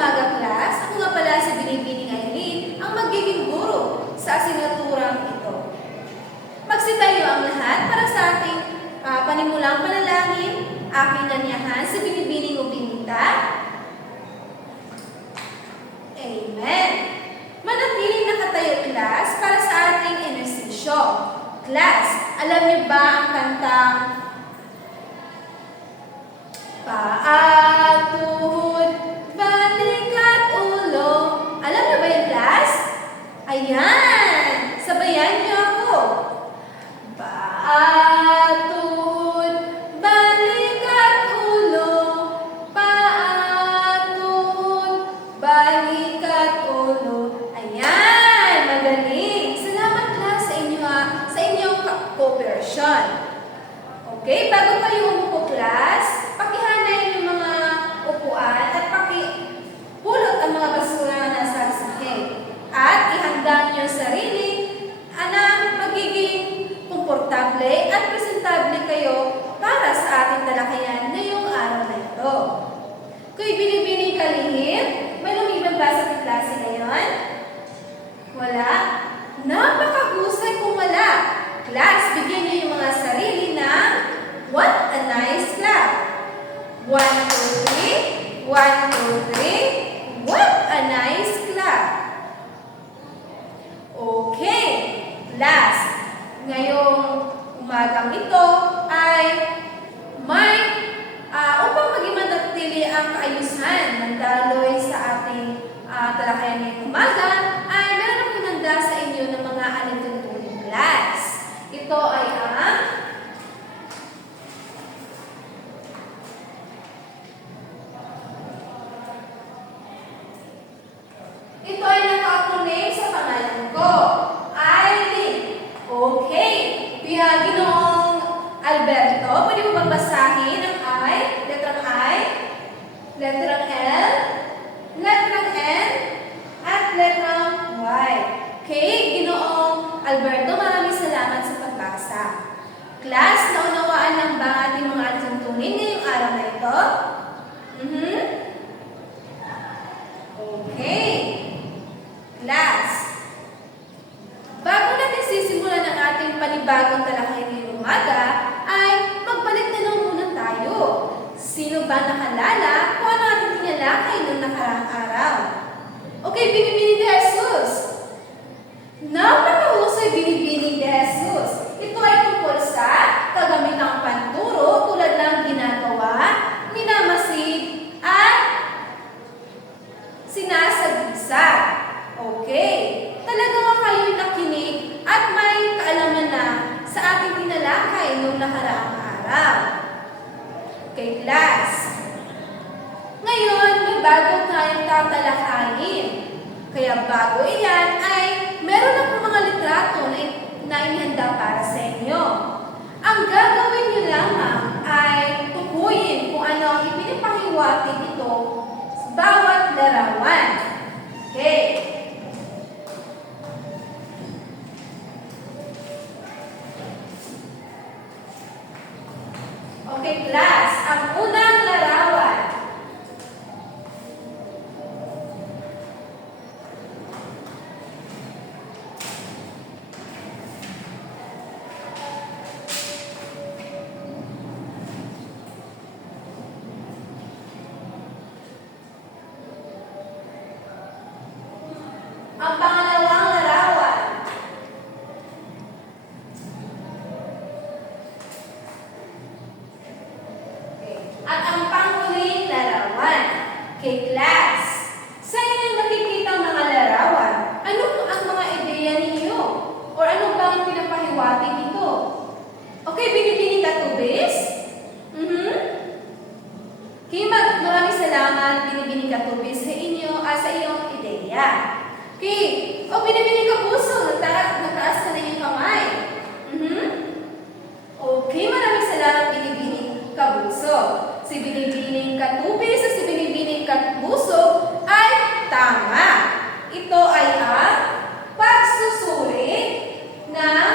umaga, class. Ako nga pala si Binibining Aileen, ang magiging guro sa asignaturang ito. Magsitayo ang lahat para sa ating panimulang panalangin. Aking nanyahan si Binibining Ubinita. Amen. Manatiling nakatayo, class, para sa ating inersisyo. Class, alam niyo ba ang kantang paa, tuhod, balik at ulo? Alam niyo ba yung class? Ayan! Sabayan niyo ako. Paa, tuhod, balik at ulo. Paa, tuhod, balik at ulo. Ayan! Magaling! Salamat, class, sa inyong cooperation. Okay, bago kayo umupo, class, pakihanay yung mga upuan at pakipulot ang mga basura na nasa sahig. At ihanda niyo yung sarili na magiging komportable at presentable kayo para sa ating talakayan ngayong araw na ito. Kung Binibining kalihim, may lumiban ba sa klase ngayon? Wala? Napakahusay kung wala. Class, bigyan niyo yung mga sarili ng what a nice clap. 1, 2, 3. 1, 2, 3. What a nice clap. Okay. Class, ngayong umagang ito ay may upang maging manatili ang kaayusan ng daloy sa ating talakayan ngayong umaga, ay meron akong hinanda sa inyo ng mga alintuntunin, class. Ito ay naka-acroname sa pangalan ko. Aileen. Okay. Ginoong Alberto, pwede mo bang basahin ang I? Letrang I, letrang L, letrang N, at letrang Y. Okay, Ginoong Alberto, maraming salamat sa pagbasa. Class, naunawaan lang ba ating mga alintuntunin ngayong araw na ito? Okay. Class, bago natin sisimulan ang ating panibagong talakayan ngayong umaga, ay magbalik na lang muna tayo. Sino ba nakalala kung ano ating tinalakay noong nakaraang araw? Okay, Binibining de Jesus. Napakahusay, Binibining de Jesus. Ito ay tungkol sa kagamitang panturo tulad ng ginagawa, minamasid, at sinasagisag. Okay. Talaga nga kayo'y nakinig at may kaalaman na sa ating tinalakay noong nakaraang araw. Okay, class. Ngayon, may bago tayong tatalakayin. Kaya bago iyan ay meron akong mga litrato na inihanda para sa inyo. Ang gagawin nyo lamang ay tukuyin kung ano ang ipinapahiwatig ito sa bawat larawan. Okay. Okay, class. Ang unang larawan. Ang pangalawang larawan. At ang panghuling larawan. Okay, class. Sa inyong nakikita ang mga larawan, ano ang mga ideya ninyo? Or ano ba ang pinapahiwatig nito? Okay, Binibining Katubis? Okay, maraming salamat, Binibining Katubis, sa iyong ideya. Okay, Binibining Kapuso, nagtaas ka na yung kamay. Okay, maraming salamat, Binibining Kapuso. Si Binibining Katubis at si Binibining Kapuso ay tama. Ito ay ang pagsusuri ng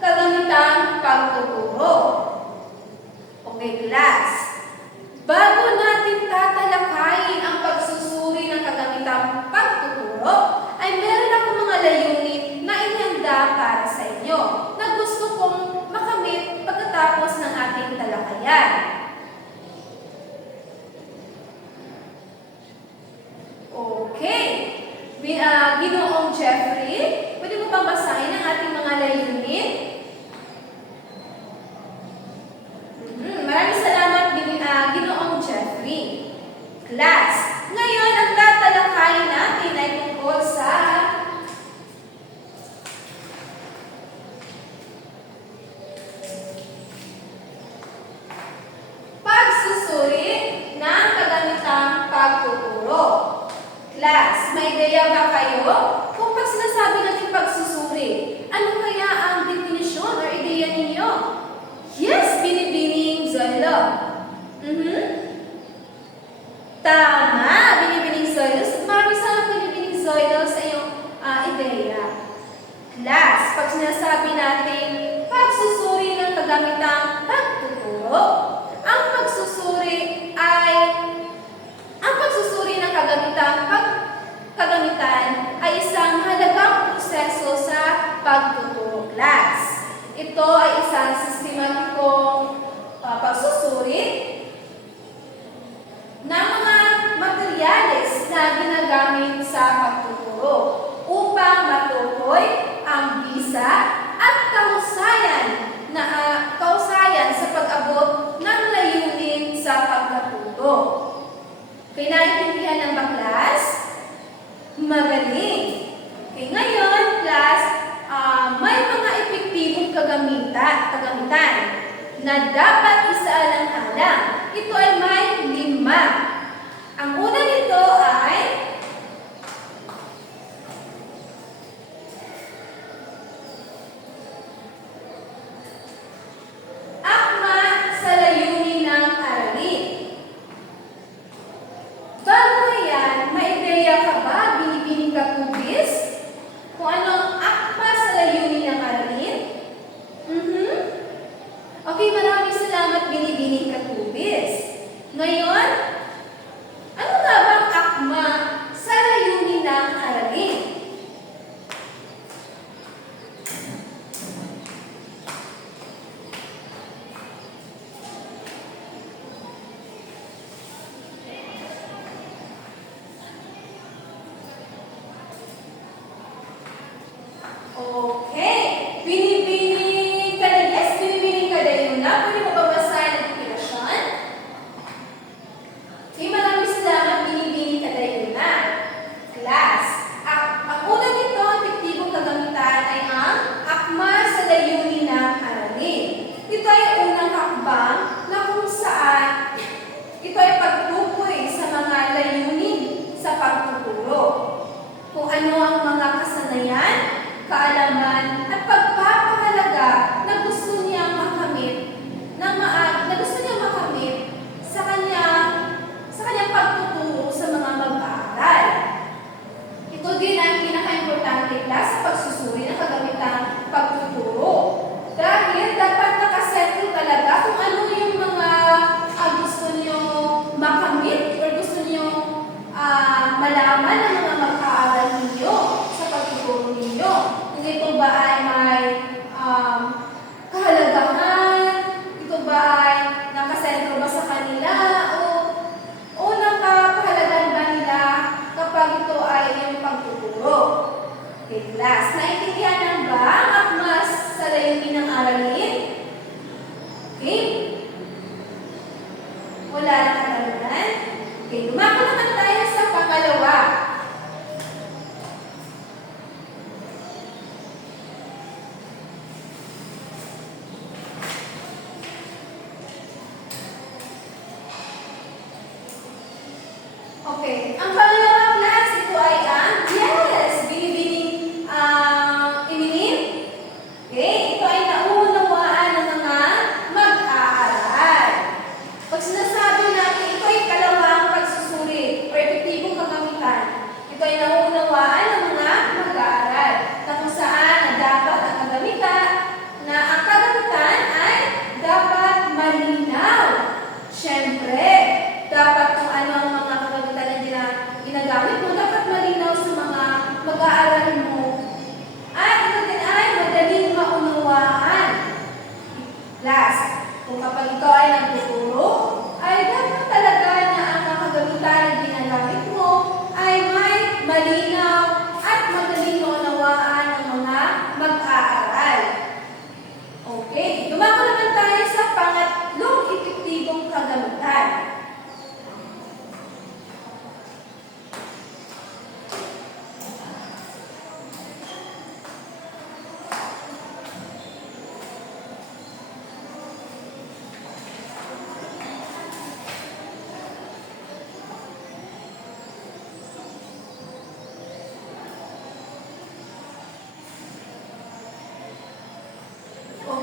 kagamitang pagtuturo. Okay, class. Bago natin tatalakayin ang pagsusuri Ginoong Jeffrey, pwede mo bang basahin ang ating mga layunin? Maraming salamat, Ginoong Jeffrey. Class, ngayon ang tatalakayin natin ay tungkol sa pagsusuri ng kagamitang pagtuturo. Class, may ideya ba kayo? Kung pag sinasabi natin pagsusuri, ano kaya ang definisyon or ideya ninyo? Yes, binibining Zoilo. Tama, binibining Zoilo. Maraming salamat binibining Zoilo sa iyong ideya. Class, pag sinasabi natin pagsusuri ng kagamitang pagtuturo, ang pagsusuri ng kagamitan ay isang mahalagang proseso sa pagtuturo. Class, ito ay isang sistematikong pagsusuri ng mga materyales na ginagamit sa pagtuturo upang matukoy ang bisa at kausayan sa pag-abot ng layunin sa pagtuturo. Okay, naiintindihan ng ba, class? Magaling! Okay, ngayon, class, may mga epektibong kagamitan na dapat isaalang-alang. Ito ay may 5. Ang una nito ay akma sa layunin ng aralin. Bago yan, may ideya ka ba, binibining kakubis? Kung anong akma sa layunin ng aralin? Okay, maraming salamat, binibining kakubis. Ngayon, ano nga bang akma sa layunin ng aralin? Okay, binibining ka na, yes, binibining ka na yun na. Pwede mo ba basahin ang definasyon? Okay, maraming salamat, binibining ka na yun na. Class, ang una nito, ang epektibong kagamitan ay ang akma sa layunin ng aralin. Ito ay unang hakbang na kung saan ito ay pagtukoy sa mga layunin sa pagtuturo. Kung ano ang mga kasanayan, kaalaman at pagpapahalaga na gusto niyang makamit sa kanyang pagtuturo sa mga mag-aaral. Ito din ang pinaka-importante class sa pagsusuri ng kagamitang pagtuturo. Dahil dapat nakasentro talaga kung ano yung mga gusto niyong makamit or gusto niyong malaman ng mga mag-aaral ninyo sa pagtuturo ninyo. Ito ba ay may kahalagahan? Ito ba ay nakasentro ba sa kanila? O nakapahalagahan ba nila kapag ito ay yung pagtuturo? Okay, class. Naintindihan ba ang akma sa layunin ng aralin? Okay? Wala na katanungan? Okay, dumako naman tayo sa pangalawa. Okay, ang pangalawang class, ito ay ang binibining iminin. Okay, ito ay nauunawaan ng mga mag-aaral. Pag sinasabi natin, ito ay kalawang pagsusuri o epektibong kagamitan. Ito ay nauunawaan ng mga mag-aaral na kung saan na dapat ang kagamitan ay dapat malinaw. Siyempre, dapat kung ano ang mga kagamitan na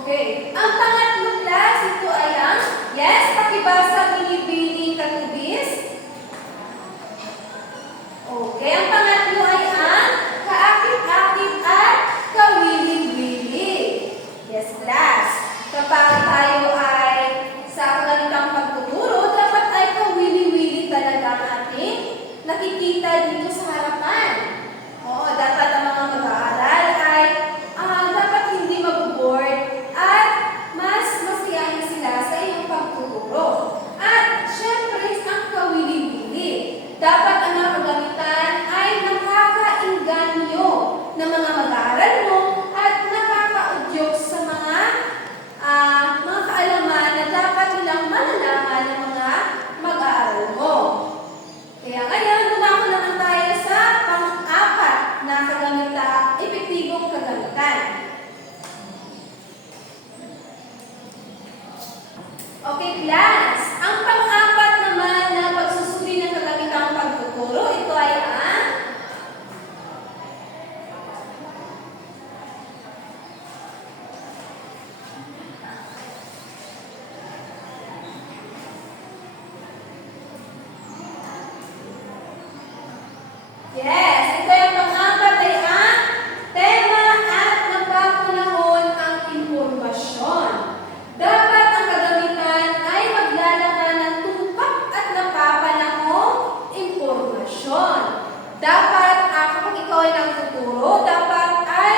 Okay. Ang pangatlo class, ito ay ang, yes, pakibasa, bini-bini, katubis. Okay, ang pangatlo ay ang kaakit-akit at kawili-wili. Yes, class. Kapag tayo ay sa kagalitang pagtuturo, dapat ay kawili-wili talaga ang ating nakikita dito sa harapan. Oo, dapat ang mga mag-aaral ay dapat hindi mag-board at mas masiyahin sila sa iyong pagtuturo. At syempre, ang kawili-wili. Dapat ang mga kagamitan ay nakakainganyo ng mga mag-aaral mo at nakakaudyok sa mga kaalaman na dapat nilang malalaman ng mga mag-aaral mo. Kaya ngayon, dumako naman tayo sa pang-apat na kagamitan, epektibong kagamitan. Okay, class. Ang pang-apat naman na pagsusuri ng kagamitang pagtuturo, ito ay ang yes, ito yung pang-apat ay ang tema at napapanahon ang impormasyon. Dapat ang kagamitan ay maglalaman ng tumpak at napapanahong impormasyon. Dapat, kapag ikaw ay nagtuturo, dapat ay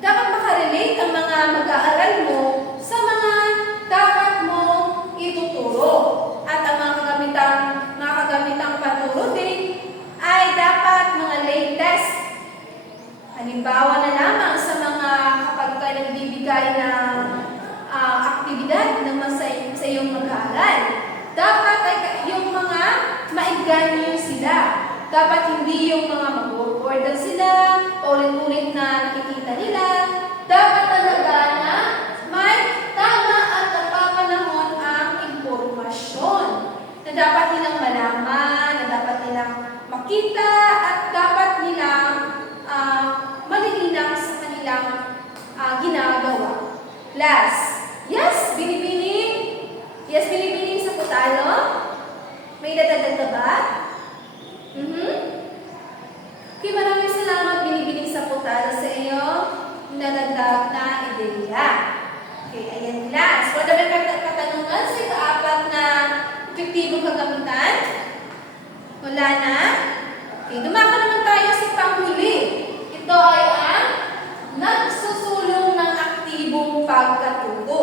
dapat makarelate ang mga mag-aaral mo sa mga dapat mong ituturo. At ang mga kagamitang paturo din ay dapat mga latest. Halimbawa na lamang sa mga kapag ka nagbibigay ng aktibidad naman sa iyong mag-aaral. Dapat ay yung mga maiganyo sila. Dapat hindi yung mga mag-board lang sila, ulit-ulit na nakikita nila. Dapat talaga na may tama at napapanahon ang impormasyon na dapat nilang malaman, na dapat nilang makita, at dapat nilang malilinang sa kanilang ginagawa. Class, yes, binibining? Yes, binibining sa putalo? May dadagdag ka ba? Okay, maraming salamat binibining sa putalo sa iyo. Nadagdag na ideya. Okay, ayan class. Wala ba katanungan sa ikaapat na epektibong kagamitan? Wala na? Okay, dumako naman tayo sa panghuli. Ito ay ang nagsusulong ng aktibong pagkatuto.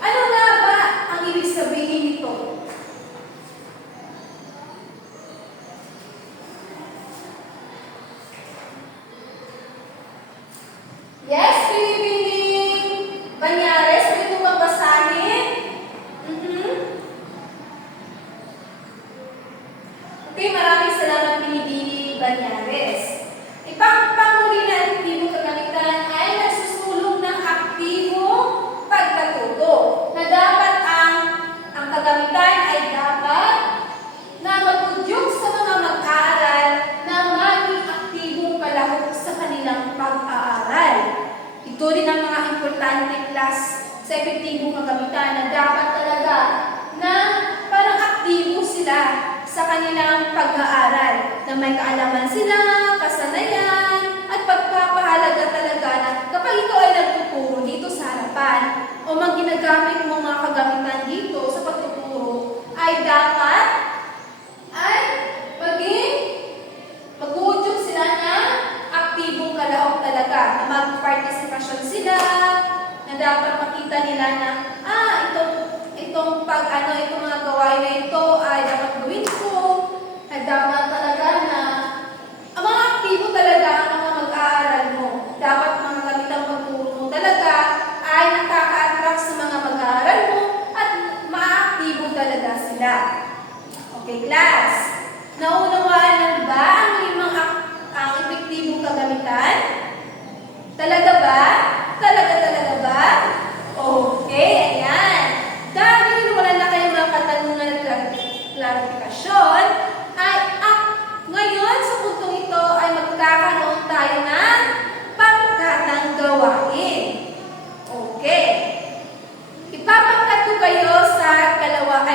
Ano nga ba ang ibig sabihin nito? Yes, binibining Banyares, pwede mo bang basahin? Okay, maraming salamat binibining Banyares. Panghuli na aktibong kagamitan ay nagsusulong ng aktibong pagkatuto na dapat ang kagamitan ay dapat na mag-udyok sa mga mag-aaral na maging aktibong palahok sa kanilang pag-aaral. Ito rin ang mga importante class sa epektibong kagamitan na dapat talaga na parang aktibo sila sa kanilang pag-aaral, na may kaalaman sila, kasanayan, at pagpapahalaga talaga na kapag ikaw ay nagtuturo dito sa harapan o ginagamit mo mga kagamitan dito sa pagtuturo, ay dapat ay mag-uudyok sila na aktibong kalahok talaga, na mag-participation sila, na dapat makita nila na itong mga gawain na ito ay dapat gawin ko, ay dapat talaga na ang mga aktibo talaga ang mga mag-aaral mo. Dapat mga kagamitan pagturo mo talaga ay nakaka-attract sa mga mag-aaral mo at maaktibo talaga sila. Okay, class. Naunawaan na ba ang epektibong kagamitan? Talaga ba? Talaga ba? Okay, ayan. Dahil wala na kayong mga katanungan at klarifikasyon, ay ngayon sa puntong ito ay magkakaroon tayo ng pangkatang gawain.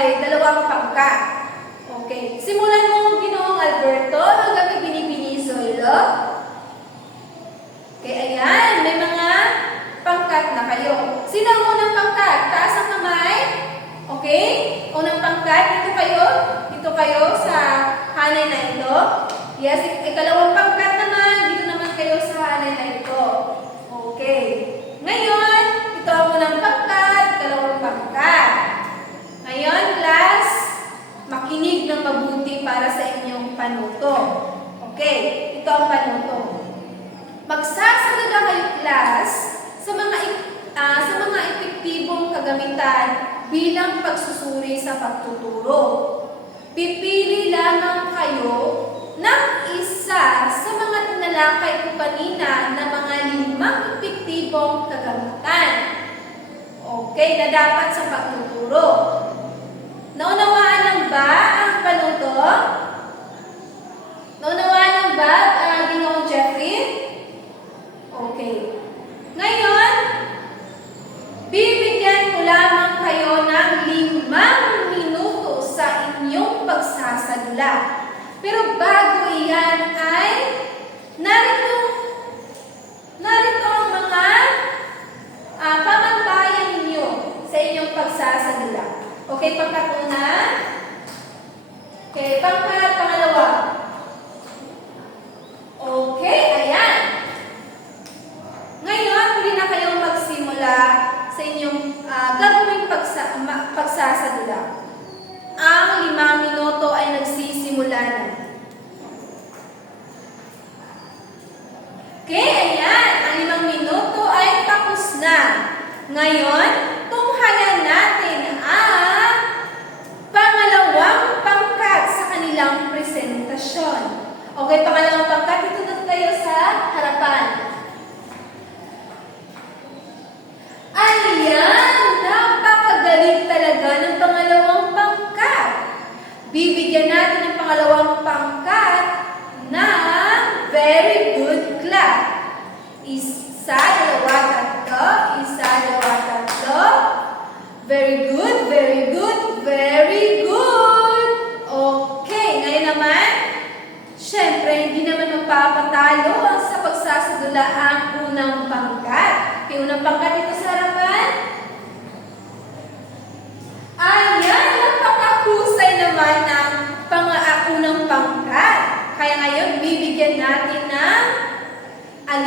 ay dalawang pangkat. Okay. Simulan mo, Ginoong Alberto, hanggang kay Binibini Zoilo. Okay, ayan. May mga pangkat na kayo. Sino ang unang pangkat? Taas ang kamay. Okay? Unang pangkat, dito kayo. Dito kayo sa hanay na ito. Yes, ikalawang pangkat naman. Dito naman kayo sa hanay na ito. Okay. Ngayon, ito ang unang pangkat, ikalawang pangkat. Ngayon, class, makinig ng mabuti para sa inyong panuto. Okay, ito ang panuto. Magsasalita kayo, class, sa mga epektibong kagamitan bilang pagsusuri sa pagtuturo. Pipili lamang kayo ng isa sa mga tinalakay ko kanina na mga 5 epektibong kagamitan. Okay, na dapat sa pagtuturo. Naunawaan lang ba ang panuto? Naunawaan lang ba, Ginoong Jeffrey? Okay. Ngayon, bibigyan ko lamang kayo ng 5 minuto sa inyong pagsasadula. Pero bago iyan ay narito ang mga pamantayan ninyo sa inyong pagsasadula. Okay, pangkat una. Okay, pangkat pangalawa. Okay, ayan. Ngayon, hindi na kayong magsimula sa inyong gagawing pagsasadula. Ang 5 minuto ay nagsisimula na. Okay, ayan. Ang 5 minuto ay tapos na. Ngayon, tunghayan natin ang pangalawang pangkat sa kanilang presentasyon. Okay, pangalawang pangkat, ito na kayo sa harapan. Ayan, napakagaling talaga ng pangalawang pangkat. Bibigyan natin ng pangalawang pangkat na very good clap. Isa, dalawa, tatlo. Isa, dalawa, tatlo. Very good, very good, very good. Okay, ngayon naman, syempre, hindi naman magpapatalo sa pagsasadula ang unang pangkat. Okay, unang pangkat ito sa harapan. Ayan, napakahusay naman ng unang pangkat. Kaya ngayon, bibigyan natin ng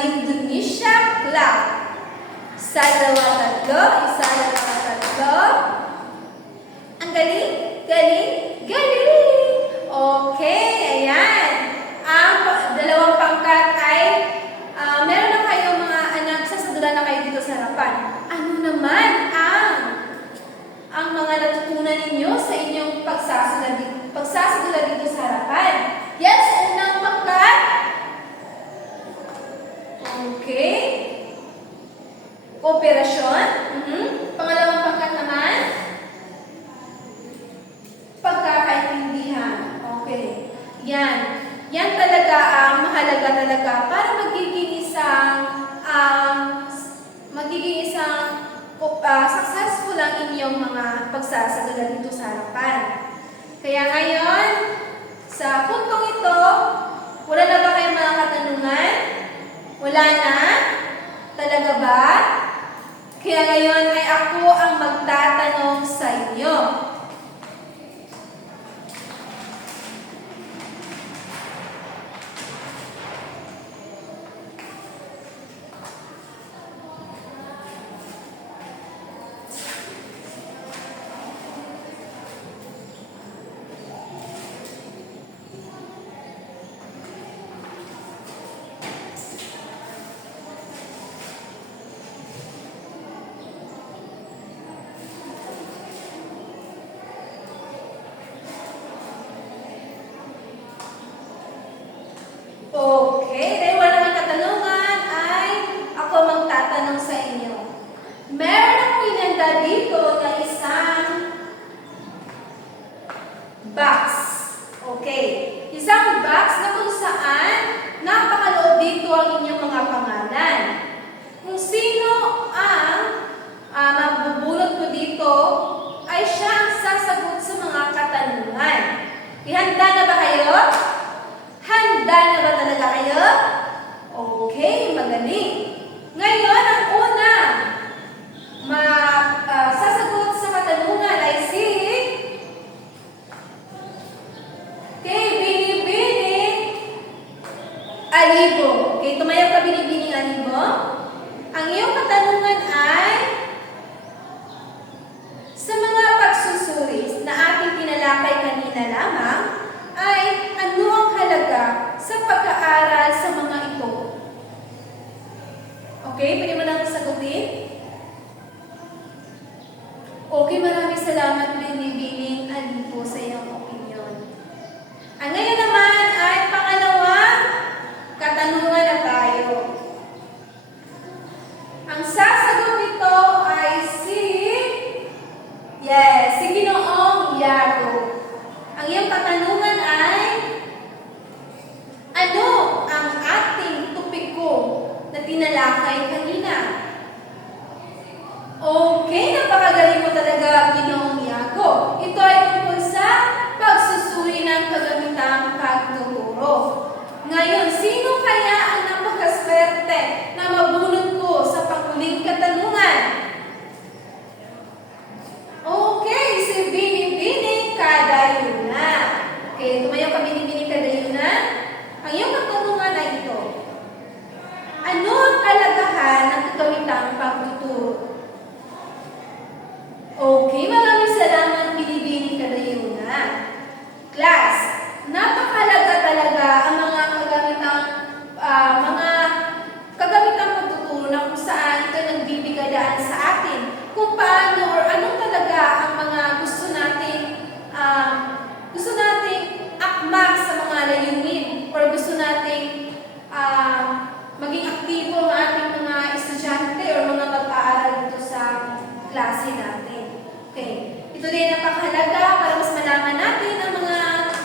Indonesia clap. Isa, dalawa, tatlo. Isa, dalawa, tatlo. Ang galing, galing, galing. Okay, ayan. Ang dalawang pangkat ay meron na kayo mga nagsasadula na kayo dito sa harapan. Ano naman ang mga natutunan ninyo sa inyong pagsasadula dito sa harapan? Yes, unang pangkat. Okay. Kooperasyon. Pangalawang pangkat naman. Pagkakaintindihan. Okay. Yan. Yan talaga ang mahalaga talaga para magiging isang successful ang inyong mga pagsasadula dito sa harapan. Kaya ngayon, sa puntong ito, wala na ba kayong mga katanungan? Wala na? Talaga ba? Kaya ngayon ay ako ang magtatanong sa inyo. Okay, dahil wala nang katanungan, ay ako magtatanong sa inyo. Meron akong inanda dito na isang box. Okay, isang box na kung saan napakaloob dito ang inyong mga pangalan. Kung sino ang mabubulot ko dito, ay siya ang sasagot sa Handa na ba talaga kayo? Okay, magaling. Ngayon, ang una sasagot sa katanungan ay si Binibining Alibo. Okay, tumayo ka, Binibining Alibo. Ang iyong katanungan ay sa mga pagsusuri na ating tinalakay kanina lamang ay ano ang halaga sa pag-aaral sa mga ito? Okay, pwede mo lang sagutin? Okay, maraming salamat, Binibining Alibo, sa iyong opinion. Ang ngayon naman ay pangalawang katanungan na tayo. Ang sasagot nito ay si Ginoong Yago. Ang iyong katanungan ay, ano ang ating topiko na tinalakay kanina? Okay, napakagaling mo talaga, Ginoong Yago. Ito ay tungkol sa pagsusuri ng kagamitang pagtuturo. Ngayon, sino kaya ang napakaswerte na mabunot ko sa panghuling katanungan? Okay, si Binibining Kadayuna. Okay, tumayo ka, Binibining Kadayuna. Ang iyong katanungan ay ito. Ano ang kalagahan ng kagamitang pagtuturo? Okay, maraming salamat, Binibining Kadayuna. Class, napakalaga talaga ang mga kagamitang pagtuturo na kung saan ito nagbibigay sa atin. Kung paano or anong talaga ang mga gusto nating akma sa mga layunin or gusto nating maging aktibo ang ating mga estudyante or mga mag-aaral dito sa klase natin. Okay. Ito din napakahalaga para mas malaman natin ang mga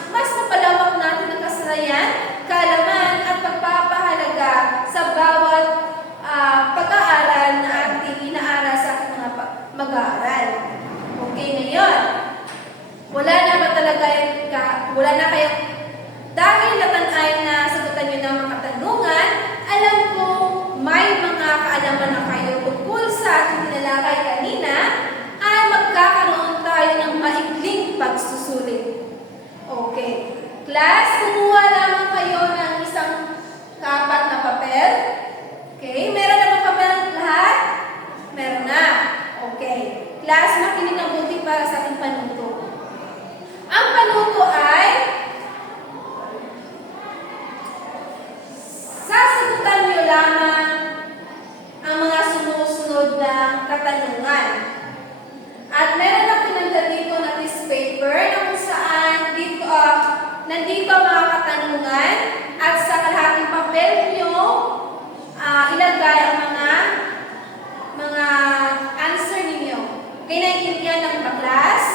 mas mapalawak natin ng kasanayan, kaalaman at pagpapahalaga sa bawat pag-aaral na ating inaaral sa ating mga mag-aaral. Okay, ngayon, wala na kayo, dahil natanay na sagutan nyo ng mga katanungan, alam ko may mga kaalaman na kayo tungkol sa ating tinalakay kanina, ay magkakaroon tayo ng maikling pagsusulit. Okay. Class, kumuha lamang kayo ng isang kapat na papel. Okay. Meron na ba papel lahat? Meron na. Okay. Class, makinig ng buti para sa ating panuto. Ang panuto ay sasagutan nyo lamang ang mga sumusunod na katanungan. At meron na pinagda dito na piece paper na kung saan nandito ang mga katanungan at sa kalahating papel nyo ilagay ang mga answer ninyo. Okay, naiintindihan ng ba, class?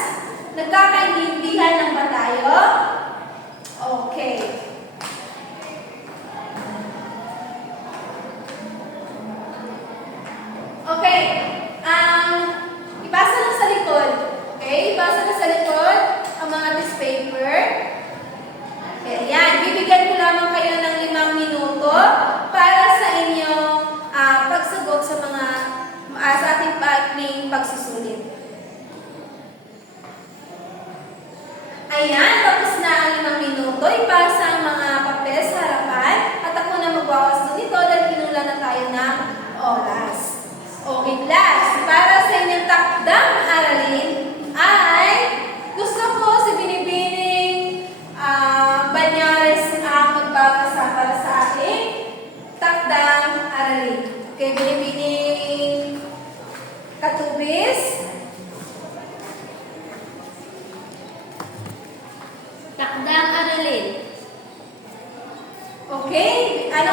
Nagkakaintindihan ng ba tayo? Okay. Okay. Ibasa lang sa likod. Okay? Ibasa lang sa likod ang mga piece paper. Okay, yan. Bibigyan ko lamang kayo ng 5 minuto para sa inyong pagsagot sa sa ating pagsusulit. Ayan, tapos na ang 5 minuto. Ipasa ang mga papel sa harapan at ako na magwawas doon ito dahil kinula na tayo ng oras. Okay, class. Para sa inyong takdang aralin ay gusto ko si Binibining Banyares ang magbabasa para sa ating takdang aralin. Okay, Binibining Katubis. Takdang aralin. Okay, ano